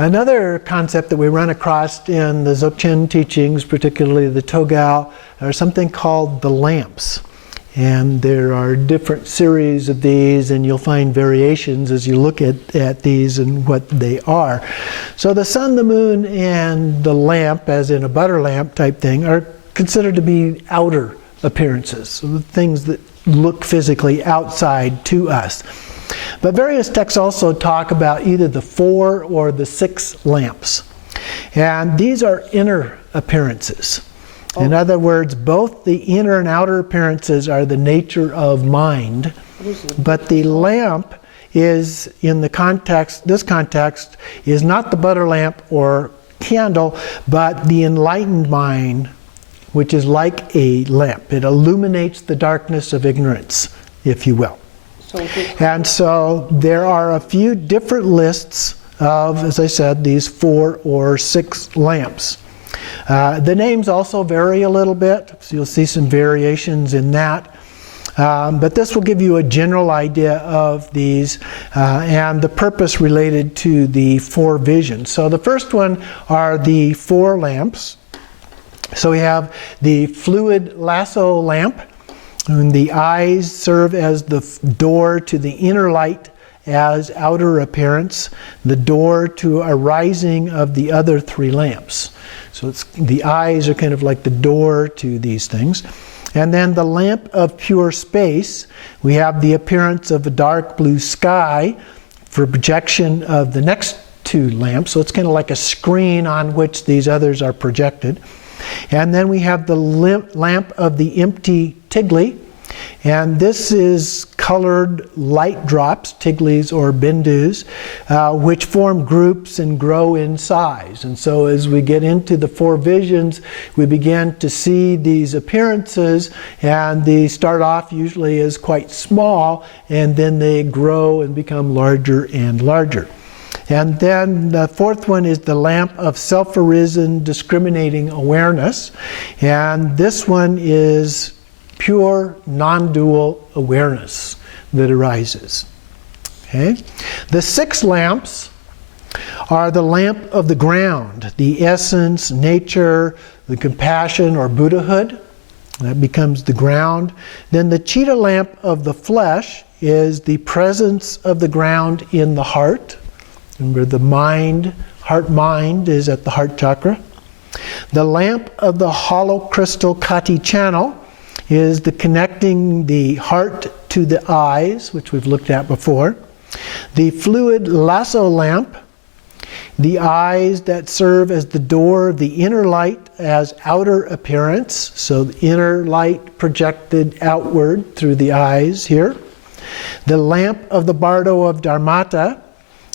Another concept that we run across in the Dzogchen teachings, particularly the Togal, are something called the lamps. And there are different series of these, and you'll find variations as you look at these and what they are. So the sun, the moon, and the lamp, as in a butter lamp type thing, are considered to be outer appearances, so things that look physically outside to us. But various texts also talk about either the 4 or the 6 lamps. And these are inner appearances. In other words, both the inner and outer appearances are the nature of mind, but the lamp is, in the context, this context, is not the butter lamp or candle, but the enlightened mind, which is like a lamp. It illuminates the darkness of ignorance, if you will. And so there are a few different lists of, as I said, these 4 or 6 lamps. The names also vary a little bit, so you'll see some variations in that. But this will give you a general idea of these and the purpose related to the 4 visions. So the first one are the 4 lamps. So we have the fluid lasso lamp, and the eyes serve as the door to the inner light as outer appearance, the door to a rising of the other 3 lamps. So the eyes are kind of like the door to these things. And then the lamp of pure space, we have the appearance of a dark blue sky for projection of the next 2 lamps. So it's kind of like a screen on which these others are projected. And then we have the lamp of the empty tigli. And this is colored light drops, tiglis or bindus, which form groups and grow in size. And so as we get into the 4 visions, we begin to see these appearances, and they start off usually as quite small, and then they grow and become larger and larger. And then the 4th one is the lamp of self-arisen discriminating awareness. And this one is pure non-dual awareness that arises. Okay? The 6 lamps are the lamp of the ground, the essence, nature, the compassion or Buddhahood. That becomes the ground. Then the cheetah lamp of the flesh is the presence of the ground in the heart. Remember, the mind, heart-mind, is at the heart chakra. The lamp of the hollow crystal Kati channel is the connecting the heart to the eyes, which we've looked at before. The fluid lasso lamp, the eyes that serve as the door of the inner light as outer appearance, so the inner light projected outward through the eyes here. The lamp of the bardo of Dharmata,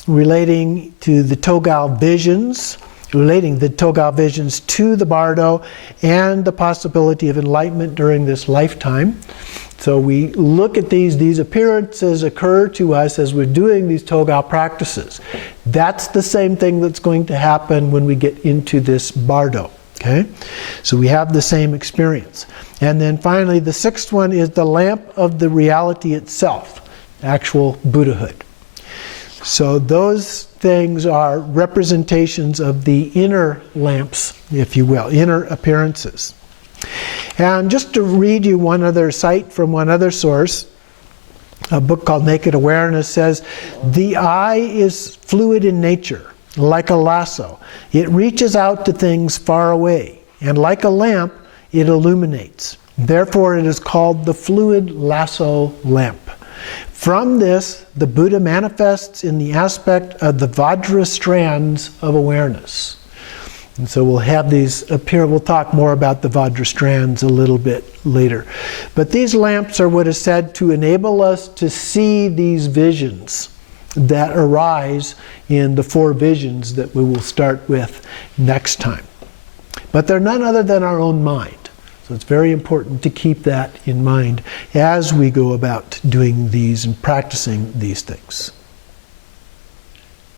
relating to the Togal visions, relating the Togal visions to the bardo and the possibility of enlightenment during this lifetime. So we look at these appearances occur to us as we're doing these Togal practices. That's the same thing that's going to happen when we get into this bardo. Okay? So we have the same experience. And then finally, the 6th one is the lamp of the reality itself, actual Buddhahood. So those things are representations of the inner lamps, if you will, inner appearances. And just to read you one other cite from one other source, a book called Naked Awareness says, "The eye is fluid in nature, like a lasso. It reaches out to things far away, and like a lamp, it illuminates. Therefore it is called the fluid lasso lamp. From this, the Buddha manifests in the aspect of the Vajra strands of awareness." And so we'll have these appear, we'll talk more about the Vajra strands a little bit later. But these lamps are what is said to enable us to see these visions that arise in the 4 visions that we will start with next time. But they're none other than our own mind. So it's very important to keep that in mind as we go about doing these and practicing these things.